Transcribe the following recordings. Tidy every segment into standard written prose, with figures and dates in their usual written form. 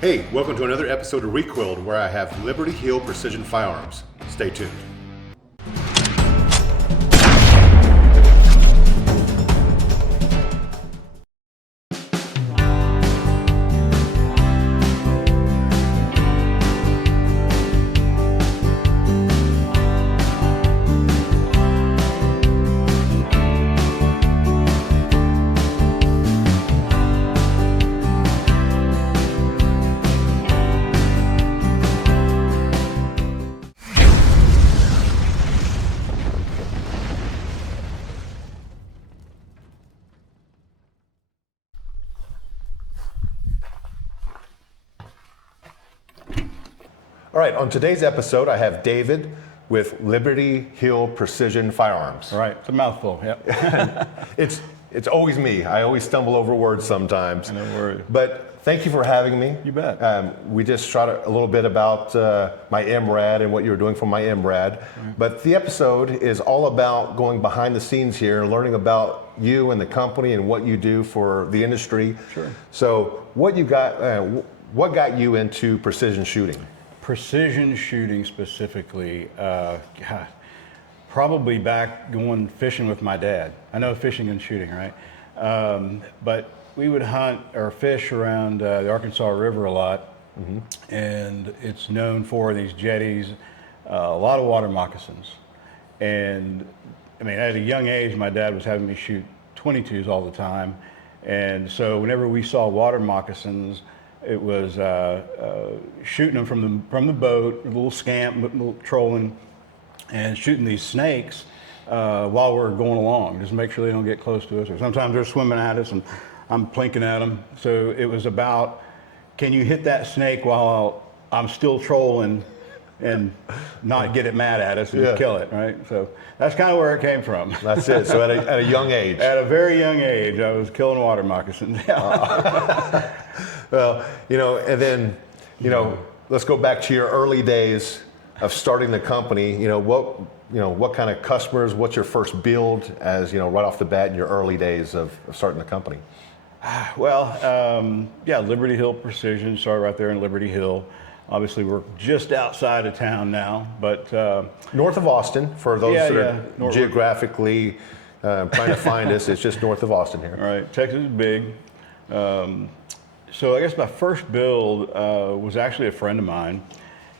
Hey, welcome to another episode of Recoiled, where I have Liberty Hill Precision firearms. Stay tuned. All right, on today's episode, I have David with Liberty Hill Precision Firearms. All right, it's a mouthful, yep. It's always me. I always stumble over words sometimes. No worries. But thank you for having me. You bet. We just shot a little bit about my MRAD and what you were doing for my MRAD. But the episode is all about going behind the scenes here, learning about you and the company and what you do for the industry. Sure. So what got you into precision shooting? Precision shooting specifically, probably back going fishing with my dad. I know fishing and shooting, right? But we would hunt or fish around the Arkansas River a lot, and it's known for these jetties, a lot of water moccasins. And I mean, at a young age, my dad was having me shoot 22s all the time. And so whenever we saw water moccasins, it was shooting them from the boat, a little scamp, a little trolling, and shooting these snakes while we're going along, just make sure they don't get close to us. Or sometimes they're swimming at us and I'm plinking at them. So it was about, can you hit that snake while I'm still trolling and not get it mad at us and kill it, right? So that's kind of where it came from. That's it. So at a young age. At a very young age, I was killing water moccasins. Well, and then, let's go back to your early days of starting the company. What kind of customers, what's your first build as, right off the bat in your early days of starting the company? Well, Liberty Hill Precision, started right there in Liberty Hill. Obviously, we're just outside of town now, but... north of Austin, for those that are geographically trying to find us, it's just north of Austin here. All right, Texas is big. So I guess my first build was actually a friend of mine,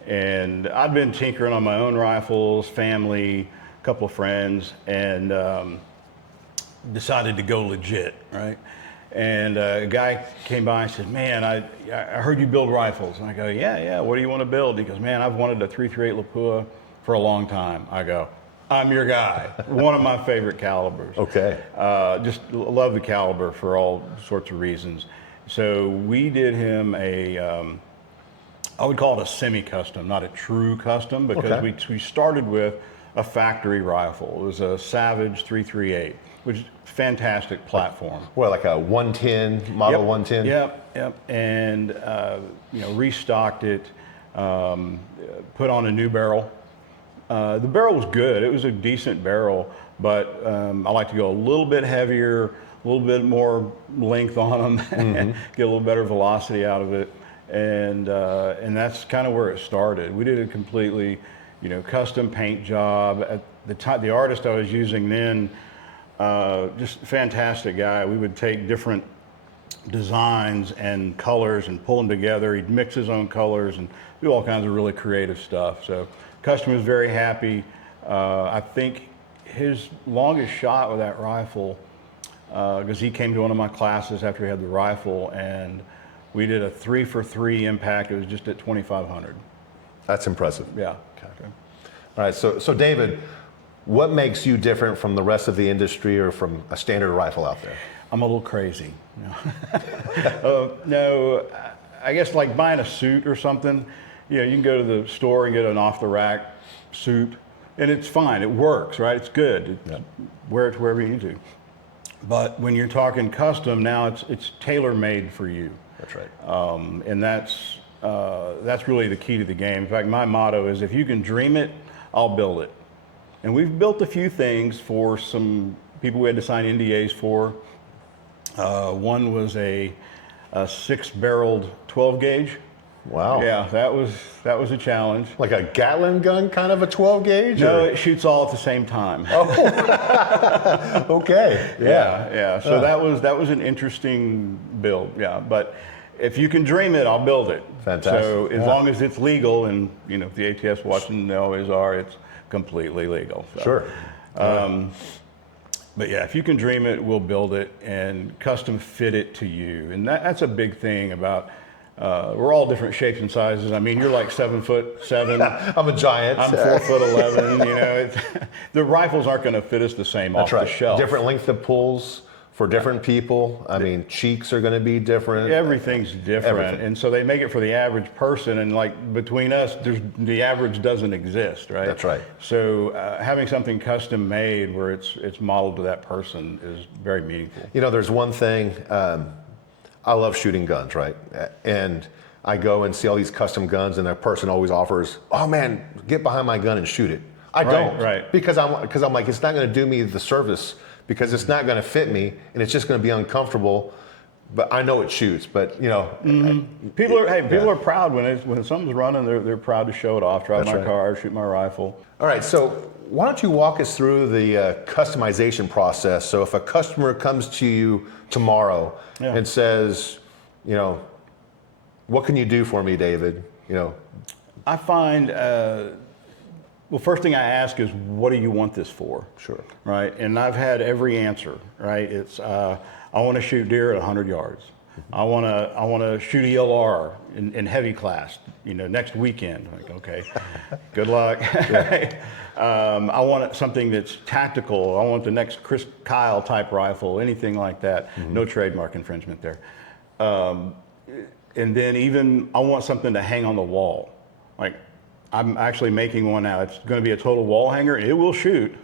and I'd been tinkering on my own rifles, family, a couple of friends, and decided to go legit, right? And a guy came by and said, man, I heard you build rifles. And I go, yeah, what do you want to build? He goes, man, I've wanted a .338 Lapua for a long time. I go, I'm your guy. One of my favorite calibers. Okay. Just love the caliber for all sorts of reasons. So we did him I would call it a semi-custom, not a true custom, because we started with a factory rifle. It was a Savage .338, which is a fantastic platform. Well, like a 110, model 110? Yep. And, restocked it, put on a new barrel. The barrel was good. It was a decent barrel, but I like to go a little bit heavier, a little bit more length on them, and get a little better velocity out of it. And that's kind of where it started. We did a completely, custom paint job. At the time, the artist I was using then, just fantastic guy. We would take different designs and colors and pull them together. He'd mix his own colors and do all kinds of really creative stuff. So customer was very happy. I think his longest shot with that rifle, because he came to one of my classes after he had the rifle, and we did a 3-for-3 impact. It was just at 2,500. That's impressive. Yeah. Okay. All right, so David, what makes you different from the rest of the industry or from a standard rifle out there? I'm a little crazy. No, I guess like buying a suit or something. You can go to the store and get an off-the-rack suit, and it's fine. It works, right? It's good. Wear it to wherever you need to. But when you're talking custom, now it's tailor-made for you. That's right. And that's really the key to the game. In fact, my motto is, if you can dream it, I'll build it. And we've built a few things for some people we had to sign NDAs for. One was a 6-barreled 12 gauge Wow. Yeah, that was a challenge. Like a Gatling gun, kind of a 12 gauge? No, or? it shoots all at the same time. Okay. Yeah. Yeah. So that was an interesting build. Yeah, but if you can dream it, I'll build it. Fantastic. So as long as it's legal, and if the ATS Washington, they always are, it's completely legal. So, Sure. But yeah, if you can dream it, we'll build it and custom fit it to you. And that's a big thing about. We're all different shapes and sizes. I mean, you're like 7'7". I'm a giant. I'm 4'11". The rifles aren't going to fit us the same off the shelf. Different length of pulls for different people. I mean, cheeks are going to be different. Everything's different. Everything. And so they make it for the average person. And like between us, the average doesn't exist, right? That's right. So having something custom made where it's modeled to that person is very meaningful. There's one thing. I love shooting guns, right? And I go and see all these custom guns, and that person always offers, "Oh man, get behind my gun and shoot it." I don't, right. Because I'm like, it's not going to do me the service, because it's not going to fit me, and it's just going to be uncomfortable. But I know it shoots. But people are proud when something's running. They're proud to show it off. Drive my car, shoot my rifle. All right, so why don't you walk us through the customization process? So if a customer comes to you tomorrow and says, what can you do for me, David? I find, well, first thing I ask is, what do you want this for? Sure. Right, and I've had every answer, right? It's, I want to shoot deer at 100 yards. I want to shoot ELR in heavy class, next weekend. Like, okay, good luck. I want something that's tactical. I want the next Chris Kyle type rifle, anything like that. No trademark infringement there. And then even I want something to hang on the wall. Like, I'm actually making one now. It's going to be a total wall hanger. It will shoot.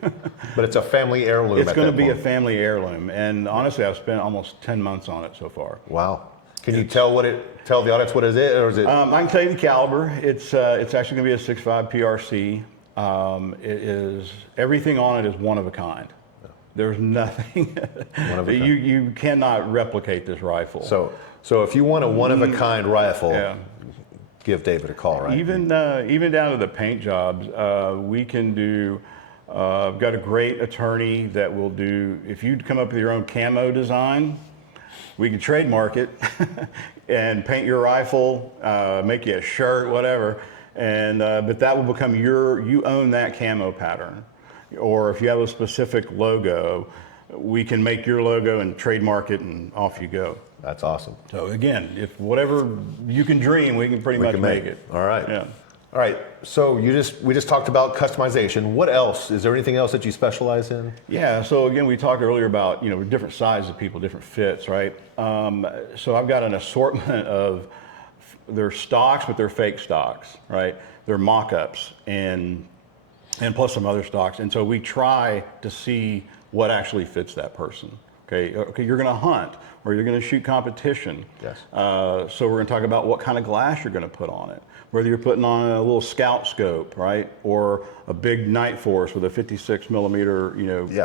But it's a family heirloom. It's going to be a family heirloom. And honestly, I've spent almost 10 months on it so far. Wow. Can you tell the audience what it is, or is it? I can tell you the caliber. It's actually going to be a 6.5 PRC. It is, everything on it is one of a kind. There's nothing. One of a kind. You cannot replicate this rifle. So if you want a one of a kind rifle, give David a call, right? Even down to the paint jobs, we can do. I've got a great attorney that will do. If you come up with your own camo design, we can trademark it and paint your rifle, make you a shirt, whatever. And but that will become you own that camo pattern. Or if you have a specific logo, we can make your logo and trademark it, and off you go. That's awesome. So again, if whatever you can dream, we can pretty much make it. All right. Yeah. All right. So we just talked about customization. What else? Is there anything else that you specialize in? Yeah. So again, we talked earlier about different sizes of people, different fits, right? So I've got an assortment of they're stocks, but they're fake stocks, right? They're mock-ups and plus some other stocks. And so we try to see what actually fits that person. Okay, you're going to hunt or you're going to shoot competition. Yes. So we're going to talk about what kind of glass you're going to put on it. Whether you're putting on a little scout scope, right, or a big night force with a 56 millimeter,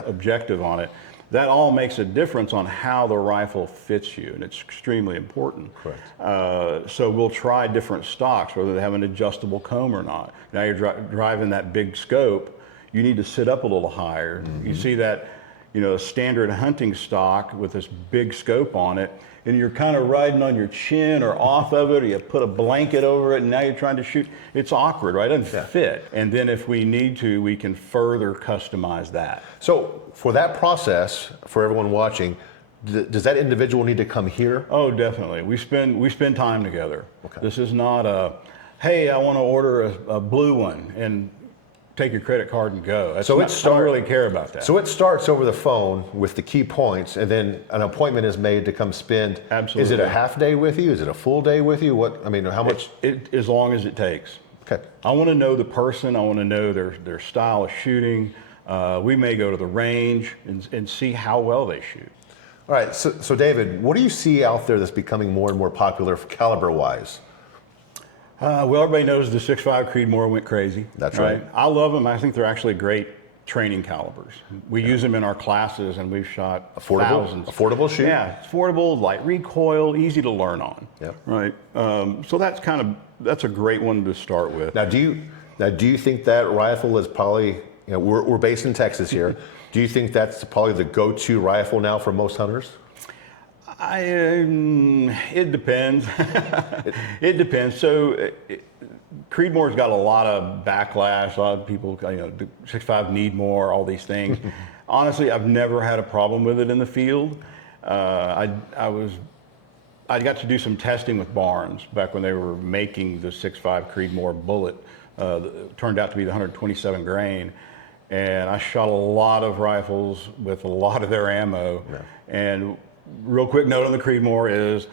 objective on it. That all makes a difference on how the rifle fits you, and it's extremely important. Correct. So we'll try different stocks, whether they have an adjustable comb or not. Now you're driving that big scope, you need to sit up a little higher. Mm-hmm. You see that, standard hunting stock with this big scope on it, and you're kind of riding on your chin or off of it, or you put a blanket over it, and now you're trying to shoot. It's awkward, right? It doesn't fit. And then if we need to, we can further customize that. So for that process, for everyone watching, does that individual need to come here? Oh, definitely. We spend time together. Okay. This is not a, hey, I want to order a blue one, and take your credit card and go. I don't really care about that. So it starts over the phone with the key points, and then an appointment is made to come spend. Absolutely. Is it a half day with you? Is it a full day with you? How much? As long as it takes. Okay. I want to know the person. I want to know their style of shooting. We may go to the range and see how well they shoot. All right. So David, what do you see out there that's becoming more and more popular caliber-wise? Well, everybody knows the 6.5 Creedmoor went crazy. That's right. I love them. I think they're actually great training calibers. We use them in our classes, and we've shot thousands. Affordable shoot? Yeah, it's affordable, light recoil, easy to learn on. Yep. Right. So that's a great one to start with. Now, do you think that rifle is probably, we're based in Texas here. Do you think that's probably the go-to rifle now for most hunters? It depends. It depends. So Creedmoor's got a lot of backlash. A lot of people, the 6.5 need more, all these things. Honestly, I've never had a problem with it in the field. I got to do some testing with Barnes back when they were making the 6.5 Creedmoor bullet. Turned out to be the 127 grain. And I shot a lot of rifles with a lot of their ammo. Yeah. And real quick note on the Creedmoor is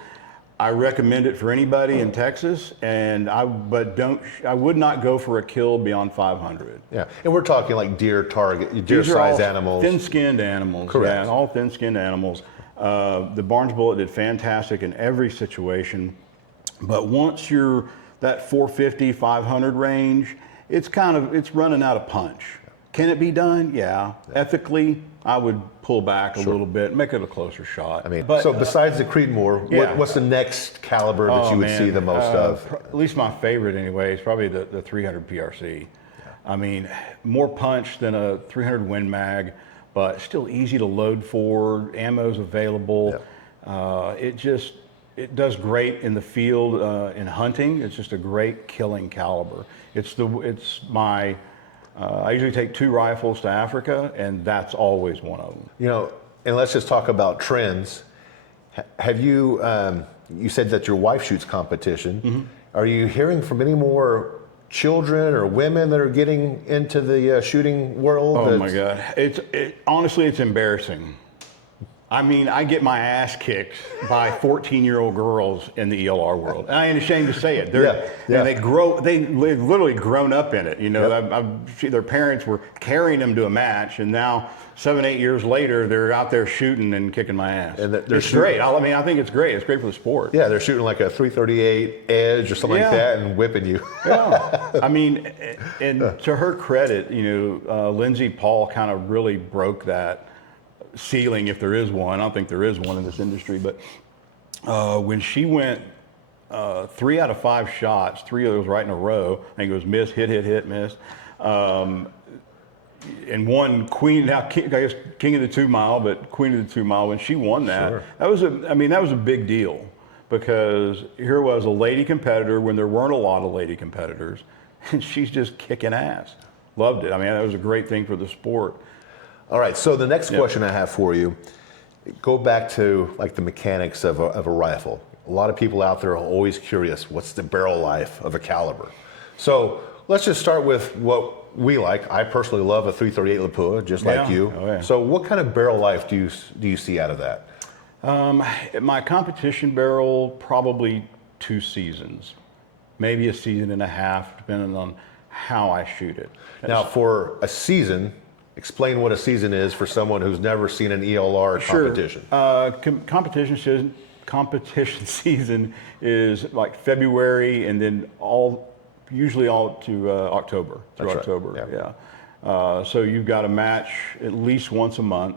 I recommend it for anybody in Texas, and I would not go for a kill beyond 500. Yeah, and we're talking like deer size animals. Thin-skinned animals. Correct. Yeah, all thin-skinned animals. The Barnes bullet did fantastic in every situation, but once you're that 450, 500 range, it's running out of punch. Can it be done? Yeah. Ethically, I would pull back a little bit, make it a closer shot. So besides the Creedmoor, what's the next caliber that you would see the most of? At least my favorite anyway is probably the 300 PRC. Yeah. I mean, more punch than a 300 Win Mag, but still easy to load for, ammo's available. Yeah. It does great in the field, in hunting. It's just a great killing caliber. I usually take 2 rifles to Africa, and that's always one of them. And let's just talk about trends. Have you, you said that your wife shoots competition. Mm-hmm. Are you hearing from any more children or women that are getting into the shooting world? Oh my God. Honestly, it's embarrassing. I mean, I get my ass kicked by 14-year-old girls in the ELR world. And I ain't ashamed to say it. And they've literally grown up in it. Their parents were carrying them to a match, and now 7-8 years later, they're out there shooting and kicking my ass. And it's great. I think it's great. It's great for the sport. Yeah, they're shooting like a 338 edge or something like that and whipping you. Yeah. And to her credit, Lindsay Paul kind of really broke that ceiling, if there is one. I don't think there is one in this industry, but when she went 3 out of 5 shots, 3 of those right in a row, I think it was miss, hit, miss, and won queen, I guess king of the 2 mile, but queen of the 2 mile. When she won that, sure. that was a big deal, because here was a lady competitor when there weren't a lot of lady competitors, and she's just kicking ass. Loved it. That was a great thing for the sport. All right, so the next question I have for you, go back to like the mechanics of a rifle. A lot of people out there are always curious, what's the barrel life of a caliber? So let's just start with what we like. I personally love a 338 Lapua, just like you. Oh, yeah. So what kind of barrel life do you see out of that? My competition barrel, probably 2 seasons, maybe a season and a half, depending on how I shoot it. Now, for a season, explain what a season is for someone who's never seen an ELR competition. Sure. Competition season is like February, and then usually all to October. Through That's October, right. Yeah. So you've got a match at least once a month.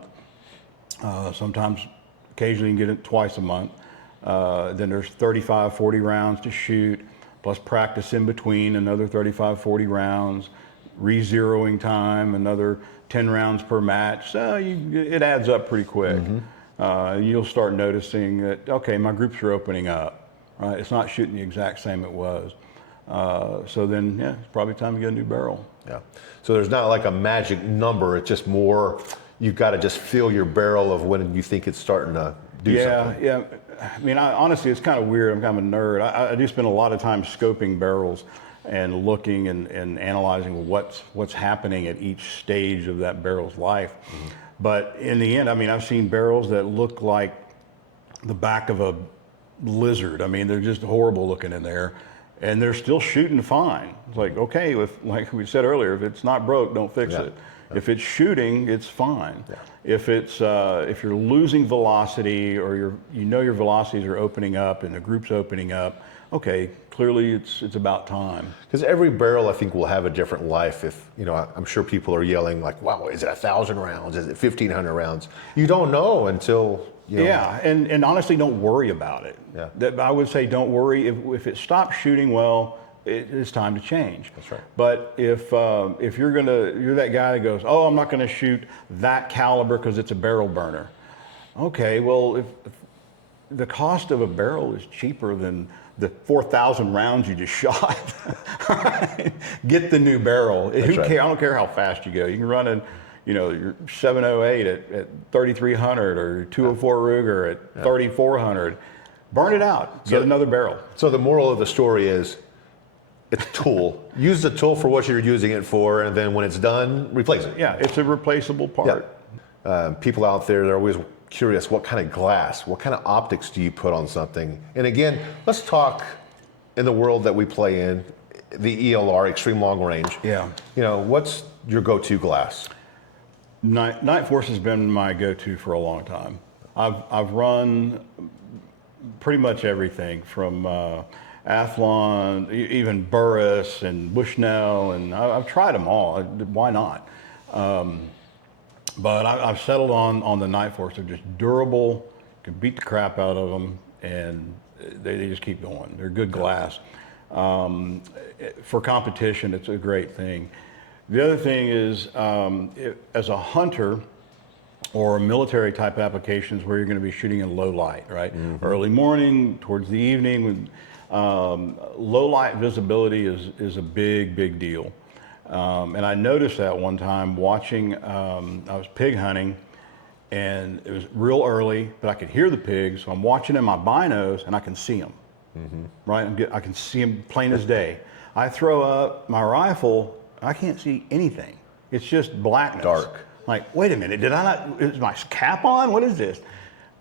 Sometimes, occasionally you can get it twice a month. Then there's 35, 40 rounds to shoot, plus practice in between, another 35, 40 rounds, re-zeroing time, another 10 rounds per match. So it adds up pretty quick. Mm-hmm. You'll start noticing that, okay, my groups are opening up, right? It's not shooting the exact same it was. So then, it's probably time to get a new barrel. Yeah. So there's not like a magic number. It's just more, you've got to just feel your barrel of when you think it's starting to do something. Yeah. Honestly, it's kind of weird. I'm kind of a nerd. I do spend a lot of time scoping barrels and looking and analyzing what's happening at each stage of that barrel's life. Mm-hmm. But in the end, I've seen barrels that look like the back of a lizard. They're just horrible looking in there, and they're still shooting fine. It's like, okay, like we said earlier, if it's not broke, don't fix it. If it's shooting, it's fine. Yeah. If you're losing velocity, or your velocities are opening up and the group's opening up, okay, clearly it's about time. Because every barrel, I think, will have a different life. If I'm sure people are yelling like, "Wow, is it 1,000 rounds? Is it 1,500 rounds?" You don't know until Yeah, and honestly, don't worry about it. Yeah. I would say don't worry. If it stops shooting well, it's time to change. That's right. But if you're that guy that goes, oh, I'm not gonna shoot that caliber because it's a barrel burner. Okay, well, if the cost of a barrel is cheaper than the 4,000 rounds you just shot, get the new barrel. Who right. cares? I don't care how fast you go. You can run in, your 708 at 3,300 or 204 Ruger at 3,400. Burn it out. Get another barrel. So the moral of the story is, it's a tool. Use the tool for what you're using it for, and then when it's done, replace it. Yeah, it's a replaceable part. Yeah. People out there, they're always curious, what kind of glass, what kind of optics do you put on something? And again, let's talk in the world that we play in, the ELR, extreme long range. Yeah. What's your go-to glass? Night Force has been my go-to for a long time. I've run pretty much everything from Athlon, even Burris and Bushnell, and I've tried them all. Why not? But I've settled on the Night Force. They're just durable, can beat the crap out of them, and they just keep going. They're good glass. For competition, it's a great thing. The other thing is, as a hunter or military type applications where you're going to be shooting in low light, right? Mm-hmm. Early morning, towards the evening, low light visibility is a big deal. And I noticed that one time watching, I was pig hunting, and it was real early, but I could hear the pigs, so I'm watching in my binos, and I can see them, right? I can see them plain as day. I throw up my rifle, I can't see anything. It's just blackness. Dark. Like, wait a minute, did I not, is my cap on? What is this?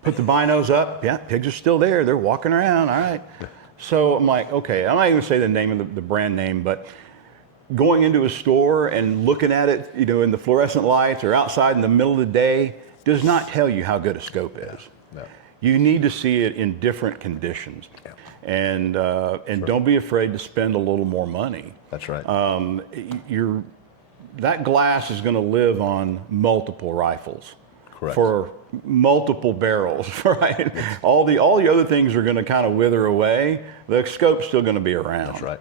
Put the binos up, yeah, pigs are still there, they're walking around, all right. So I'm like, okay, I'm not even gonna say the name of the brand name, but going into a store and looking at it, in the fluorescent lights or outside in the middle of the day does not tell you how good a scope is. No. You need to see it in different conditions. Yeah. And don't be afraid to spend a little more money. That's right. That glass is going to live on multiple rifles. Correct. For multiple barrels, right? All the other things are going to kind of wither away. The scope's still going to be around. That's right.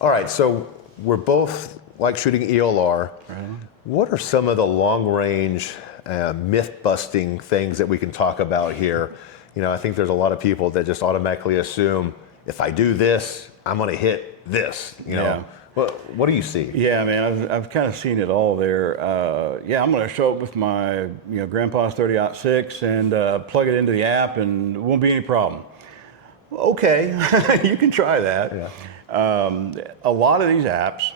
All right, so we're both like shooting ELR. Right. What are some of the long-range myth-busting things that we can talk about here? I think there's a lot of people that just automatically assume, if I do this, I'm going to hit this. Yeah. What do you see? Yeah, man, I've kind of seen it all there. I'm going to show up with my grandpa's 30-06 and plug it into the app, and it won't be any problem. Okay, you can try that. Yeah. A lot of these apps,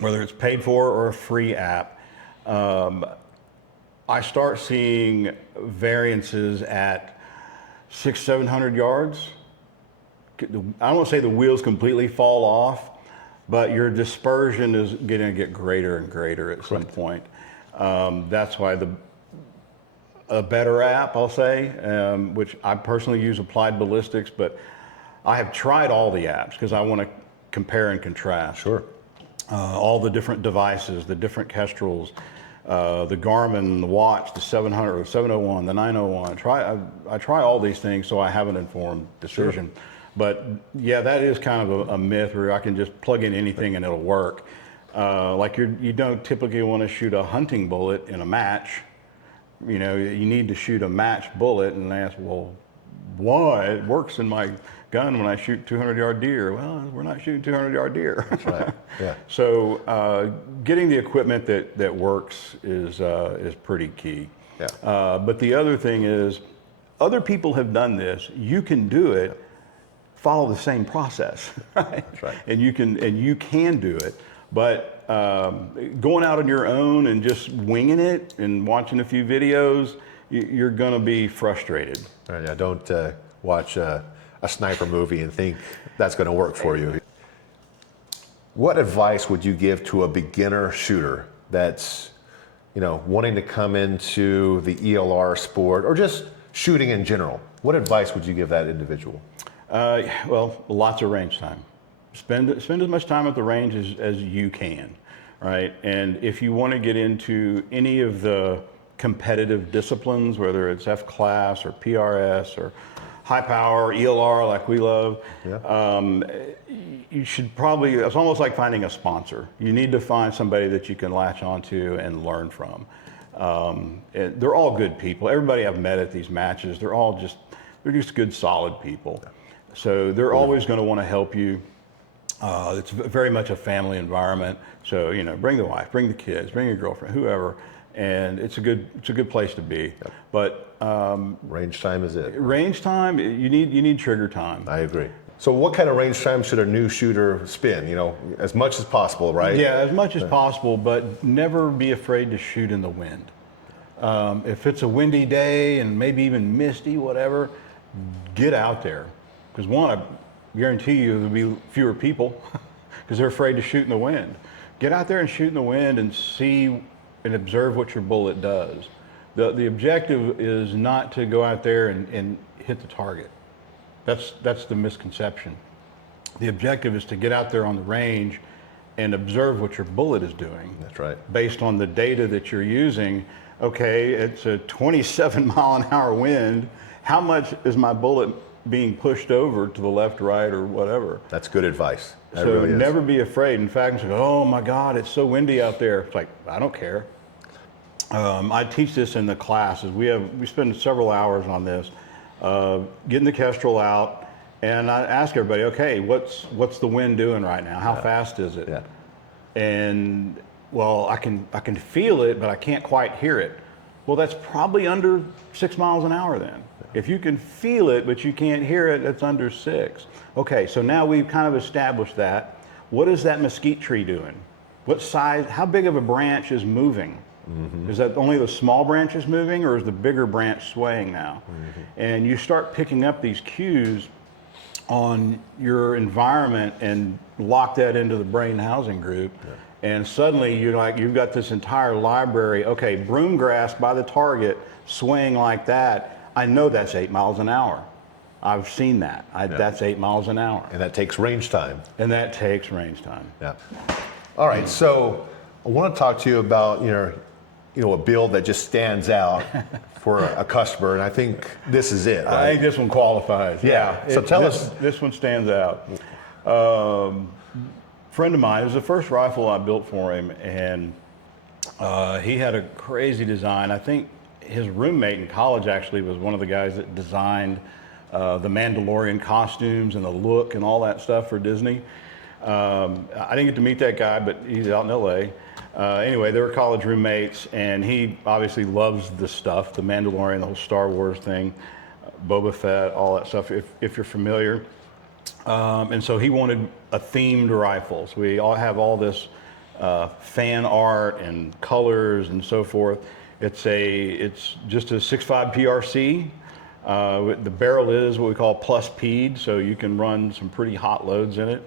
whether it's paid for or a free app, I start seeing variances at 600-700 yards. I don't want to say the wheels completely fall off, but your dispersion is going to get greater and greater at some point. That's why a better app, I'll say, which I personally use, Applied Ballistics, but I have tried all the apps because I want to compare and contrast. Sure. All the different devices, the different Kestrels, the Garmin, the watch, the 700, the 701, the 901. I try all these things so I have an informed decision. Sure. But yeah, that is kind of a myth where I can just plug in anything and it'll work. Like you don't typically want to shoot a hunting bullet in a match. You need to shoot a match bullet, and ask, well, why? It works in my gun when I shoot 200-yard deer. Well, we're not shooting 200-yard deer. That's right. Yeah. So getting the equipment that works is pretty key. Yeah. But the other thing is, other people have done this. You can do it. Follow the same process, right? That's right. And you can do it, but going out on your own and just winging it and watching a few videos, you're going to be frustrated. Right, yeah, don't watch a sniper movie and think that's going to work for you. What advice would you give to a beginner shooter that's, wanting to come into the ELR sport or just shooting in general? What advice would you give that individual? Well, lots of range time. Spend as much time at the range as you can, right? And if you want to get into any of the competitive disciplines, whether it's F-class or PRS or high power, ELR like we love, you should probably, it's almost like finding a sponsor. You need to find somebody that you can latch onto and learn from. They're all good people. Everybody I've met at these matches, they're just good, solid people. So they're always going to want to help you. It's very much a family environment. So, you know, bring the wife, bring the kids, bring your girlfriend, whoever, and it's a good place to be. But range time is it. Range time, you need trigger time. I agree. So what kind of range time should a new shooter spend? You know, as much as possible, right? Yeah, as much as possible, but never be afraid to shoot in the wind. If it's a windy day and maybe even misty, whatever, get out there. Because one, I guarantee you there'll be fewer people because they're afraid to shoot in the wind. Get out there and shoot in the wind and see and observe what your bullet does. The objective is not to go out there and hit the target. That's the misconception. The objective is to get out there on the range and observe what your bullet is doing. That's right. Based on the data that you're using. Okay, it's a 27-mile-an-hour wind. How much is my bullet being pushed over to the left, right, or whatever? That's good advice. That So really is. never be afraid. In fact, it's like, oh my God, it's so windy out there. It's like, I don't care. I teach this in the classes. We spend several hours on this, getting the Kestrel out, and I ask everybody, okay, what's the wind doing right now? How fast is it? Yeah. And well, I can feel it, but I can't quite hear it. Well, that's probably under 6 miles an hour then. If you can feel it, but you can't hear it, it's under 6. Okay, so now we've kind of established that. What is that mesquite tree doing? What size, how big of a branch is moving? Is that only the small branches moving, or is the bigger branch swaying now? And you start picking up these cues on your environment and lock that into the brain housing group. And suddenly you've got this entire library. Okay, broom grass by the target swaying like that. I know that's 8 miles an hour. I've seen that. That's 8 miles an hour. And that takes range time. And that takes range time. Yeah. All right. So I want to talk to you about a build that just stands out for a customer, and I think this is it. Right? I think this one qualifies. Yeah. So tell us. This one stands out. Friend of mine, it was the first rifle I built for him, and he had a crazy design. I think his roommate in college actually was one of the guys that designed the Mandalorian costumes and the look and all that stuff for Disney. I didn't get to meet that guy, but he's out in LA. Anyway, they were college roommates, and he obviously loves the stuff, the Mandalorian, the whole Star Wars thing, Boba Fett, all that stuff, if you're familiar. And so he wanted a themed rifle. So we all have all this fan art and colors and so forth. It's just a 6.5 PRC. The barrel is what we call plus PED, so you can run some pretty hot loads in it.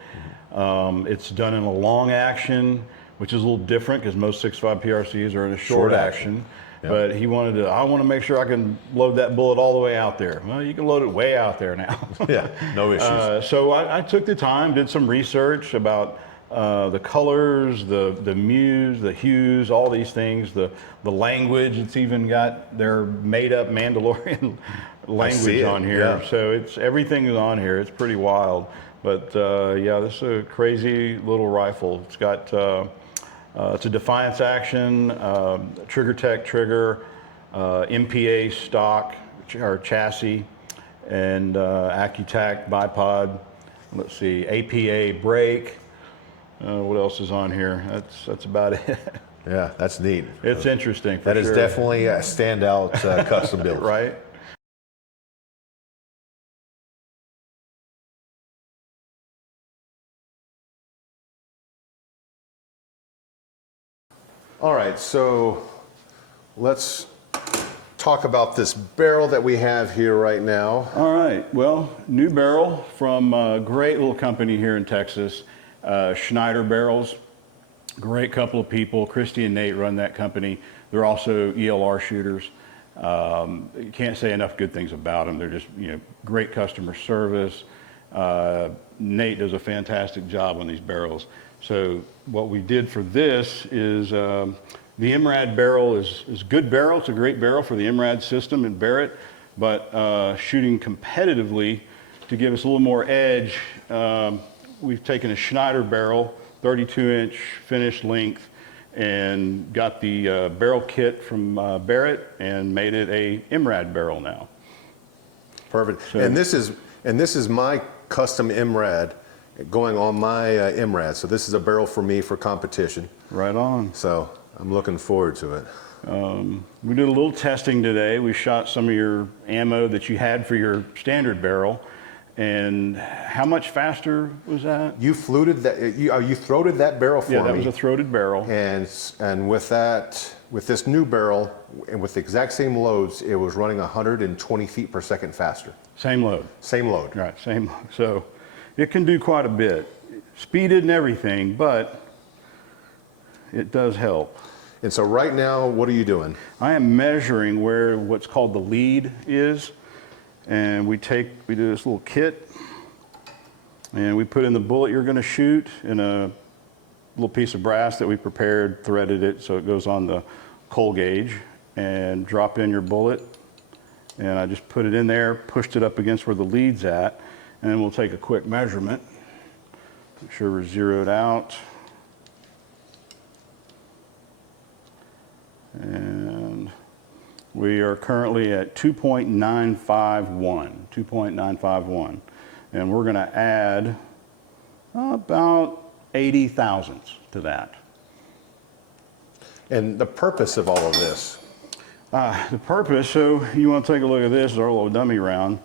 It's done in a long action, which is a little different because most 6.5 PRCs are in a short action. Yep. But I want to make sure I can load that bullet all the way out there. Well, you can load it way out there now. Yeah, no issues. So I took the time, did some research about the colors, the hues, the hues, all these things, the language. It's even got their made-up Mandalorian language on here. Yeah. So everything is on here. It's pretty wild. But yeah, this is a crazy little rifle. It's got it's a Defiance action, Trigger Tech trigger, MPA stock or chassis, and Accutac bipod. Let's see, APA brake. What else is on here? That's about it. Yeah, that's neat. It's interesting. That is definitely a standout custom build. Right. All right, so let's talk about this barrel that we have here right now. All right. Well, new barrel from a great little company here in Texas, Schneider Barrels. Great couple of people. Christy and Nate run that company. They're also ELR shooters. You can't say enough good things about them. They're just great customer service, Nate does a fantastic job on these barrels. So what we did for this is the MRAD barrel is a good barrel. It's a great barrel for the MRAD system in Barrett, but shooting competitively to give us a little more edge, we've taken a Schneider barrel, 32-inch finished length, and got the barrel kit from Barrett and made it a MRAD barrel now. Perfect. So, and this is my custom MRAD going on my MRAD. So this is a barrel for me for competition. right on. So I'm looking forward to it. We did a little testing today. We shot some of your ammo that you had for your standard barrel. And how much faster was that? You fluted that. You throated that barrel for me. Yeah, that was a throated barrel. And with that, with this new barrel, and with the exact same loads, it was running 120 feet per second faster. Same load. Same load. Right, same. So it can do quite a bit. Speed isn't everything, but it does help. And so right now, what are you doing? I am measuring where what's called the lead is. And we do this little kit, and we put in the bullet you're going to shoot in a little piece of brass that we prepared, threaded it so it goes on the coal gauge, and drop in your bullet. And I just put it in there, pushed it up against where the lead's at, and then we'll take a quick measurement. Make sure we're zeroed out. And we are currently at 2.951, and we're going to add about 80 thousandths to that. And the purpose of all of this? The purpose, so you want to take a look at this, our little dummy round.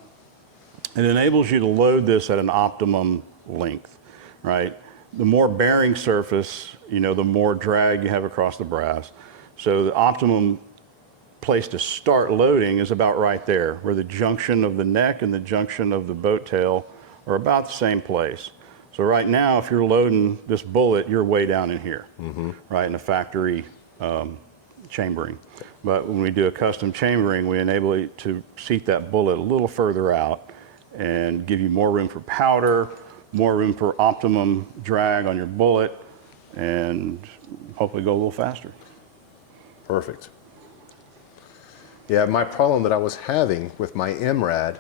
It enables you to load this at an optimum length, right? The more bearing surface, the more drag you have across the brass. So the optimum place to start loading is about right there, where the junction of the neck and the junction of the boat tail are about the same place. So right now, if you're loading this bullet, you're way down in here, right, in the factory chambering. But when we do a custom chambering, we enable it to seat that bullet a little further out and give you more room for powder, more room for optimum drag on your bullet, and hopefully go a little faster. Perfect. Yeah, my problem that I was having with my MRAD,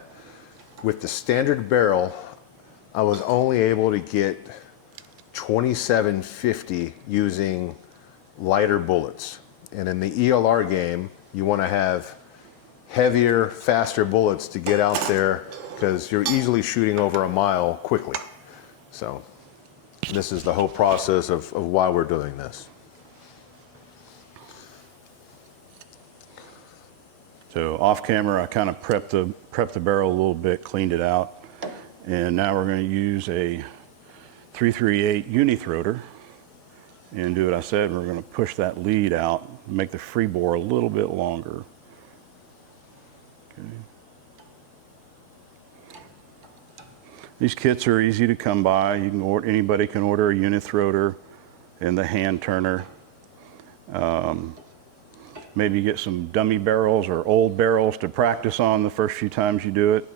with the standard barrel, I was only able to get 2750 using lighter bullets. And in the ELR game, you want to have heavier, faster bullets to get out there because you're easily shooting over a mile quickly. So this is the whole process of why we're doing this. So off camera, I kind of prepped the barrel a little bit, cleaned it out, and now we're going to use a 338 uni-throater and do what I said. We're going to push that lead out, make the free bore a little bit longer. Okay. These kits are easy to come by. You can anybody can order a uni-throater and the hand turner. Maybe get some dummy barrels or old barrels to practice on the first few times you do it.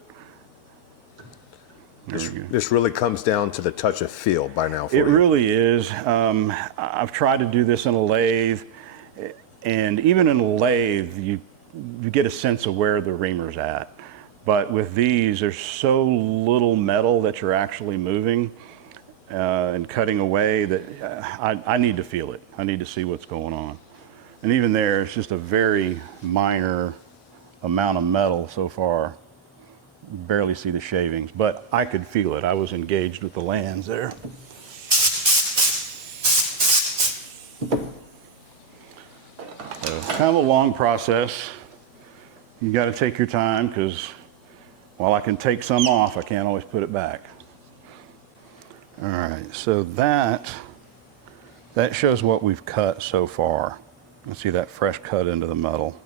This really comes down to the touch of feel by now for you. It really is. I've tried to do this in a lathe, and even in a lathe, you get a sense of where the reamer's at. But with these, there's so little metal that you're actually moving and cutting away that I need to feel it. I need to see what's going on. And even there, it's just a very minor amount of metal so far. Barely see the shavings, but I could feel it. I was engaged with the lands there. So, kind of a long process. You got to take your time because while I can take some off, I can't always put it back. All right, so that shows what we've cut so far. You can see that fresh cut into the metal.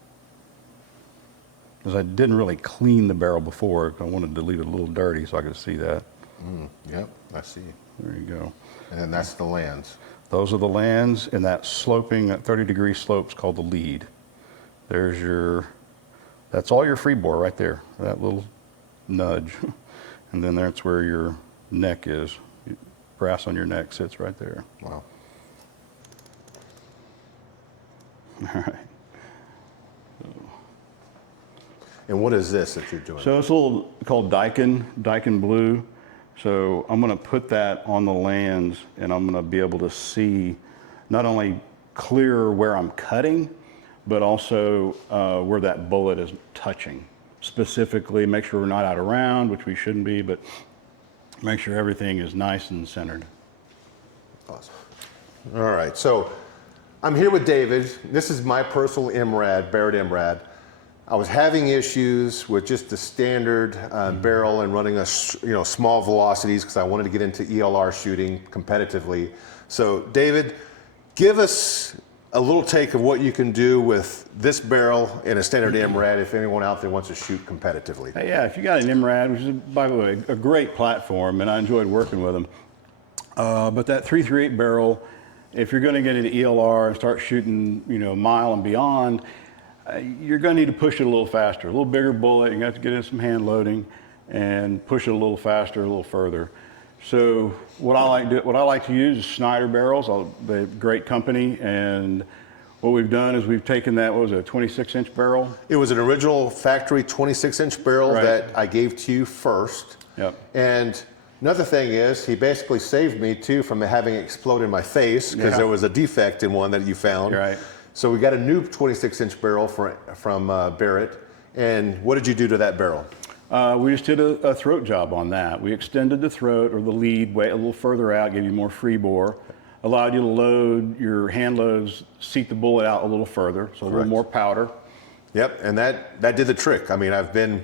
Because I didn't really clean the barrel before. I wanted to leave it a little dirty so I could see that. Yep, I see. There you go. And then that's the lands. Those are the lands, and that sloping, that 30-degree slope is called the lead. That's all your free bore right there, that little nudge. And and then that's where your neck is. Brass on your neck sits right there. Wow. All right. And what is this that you're doing? So it's a little called Daikin blue. So I'm going to put that on the lens, and I'm going to be able to see not only clear where I'm cutting, but also where that bullet is touching. Specifically, make sure we're not out of round, which we shouldn't be, but make sure everything is nice and centered. Awesome. All right, so I'm here with David. This is my personal MRAD, Barrett MRAD. I was having issues with just the standard barrel and running small velocities because I wanted to get into ELR shooting competitively. So David, give us a little take of what you can do with this barrel in a standard MRAD if anyone out there wants to shoot competitively. Yeah, if you got an MRAD, which is, by the way, a great platform, and I enjoyed working with them. But that 338 barrel, if you're going to get into ELR and start shooting, mile and beyond, you're going to need to push it a little faster, a little bigger bullet. You're going to have to get in some hand loading and push it a little faster, a little further. So what I like to use is Snyder barrels. They're a great company, and what we've done is we've taken that, what was it, a 26-inch barrel? It was an original factory 26-inch barrel that I gave to you first. Yep. And another thing is, he basically saved me too from having it explode in my face because there was a defect in one that you found. You're right. So we got a new 26-inch barrel from Barrett. And what did you do to that barrel? We just did a throat job on that. We extended the throat or the lead way a little further out, gave you more free bore, allowed you to load your hand loads, seat the bullet out a little further, so a little more powder. Yep, and that did the trick. I mean, I've been,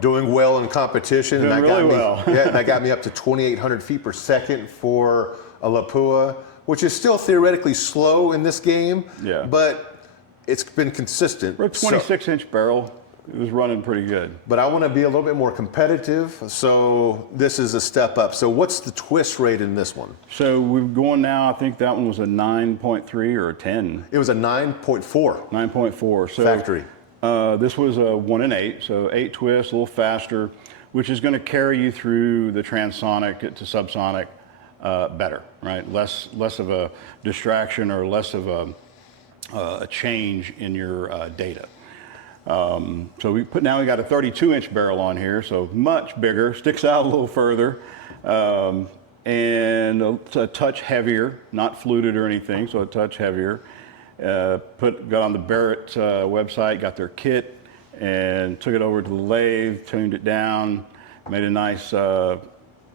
doing well in competition. Doing really well. And that got me up to 2,800 feet per second for a Lapua, which is still theoretically slow in this game. Yeah. But it's been consistent. For a 26-inch barrel, it was running pretty good. But I want to be a little bit more competitive, so this is a step up. So what's the twist rate in this one? So we're going now, I think that one was a 9.3 or a 10. It was a 9.4. 9.4. So Factory. This was a 1 and 8, so 8 twists, a little faster, which is going to carry you through the transonic to subsonic better, right? Less of a distraction or less of a change in your data. So we got a 32-inch barrel on here, so much bigger, sticks out a little further, and a touch heavier, not fluted or anything, so a touch heavier. Got on the Barrett website, got their kit, and took it over to the lathe, tuned it down, made a nice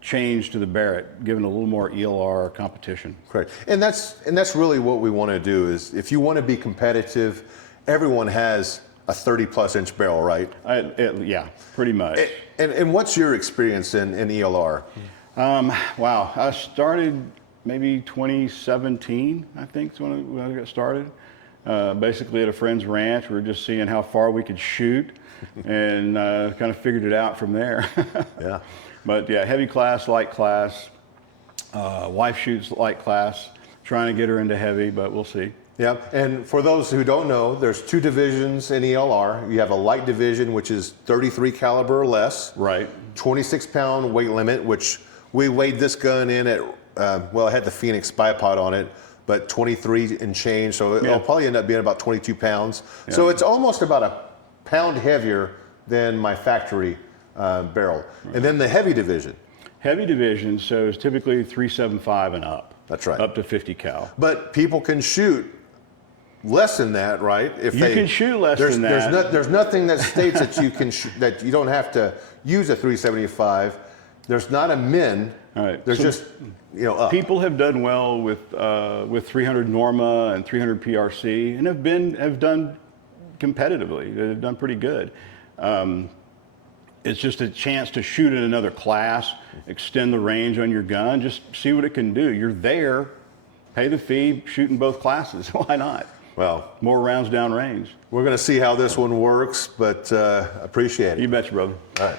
change to the Barrett, giving a little more ELR competition. Correct, and that's really what we want to do. Is if you want to be competitive, everyone has a 30-plus inch barrel, right? Yeah, pretty much. And what's your experience in ELR? Wow, I started maybe 2017, I think is when I got started. Basically at a friend's ranch, we were just seeing how far we could shoot and kind of figured it out from there. Yeah. But yeah, heavy class, light class. Wife shoots light class, trying to get her into heavy, but we'll see. Yeah, and for those who don't know, there's 2 divisions in ELR. You have a light division, which is 33 caliber or less. Right. 26-pound weight limit, which we weighed this gun in at, it had the Phoenix bipod on it, but 23 and change, so it'll probably end up being about 22 pounds. Yeah. So it's almost about a pound heavier than my factory barrel. Right. And then the heavy division. Heavy division, so it's typically 375 and up. That's right. Up to 50 cal. But people can shoot less than that, right? If you can shoot less than that. There's nothing that states that you can that you don't have to use a 375. There's not a min. All right. There's just up. People have done well with 300 Norma and 300 PRC, and have done competitively. They've done pretty good. It's just a chance to shoot in another class, extend the range on your gun, just see what it can do. You're there, pay the fee, shoot in both classes. Why not? Well, more rounds down range. We're going to see how this one works, but appreciate it. You betcha, brother. All right.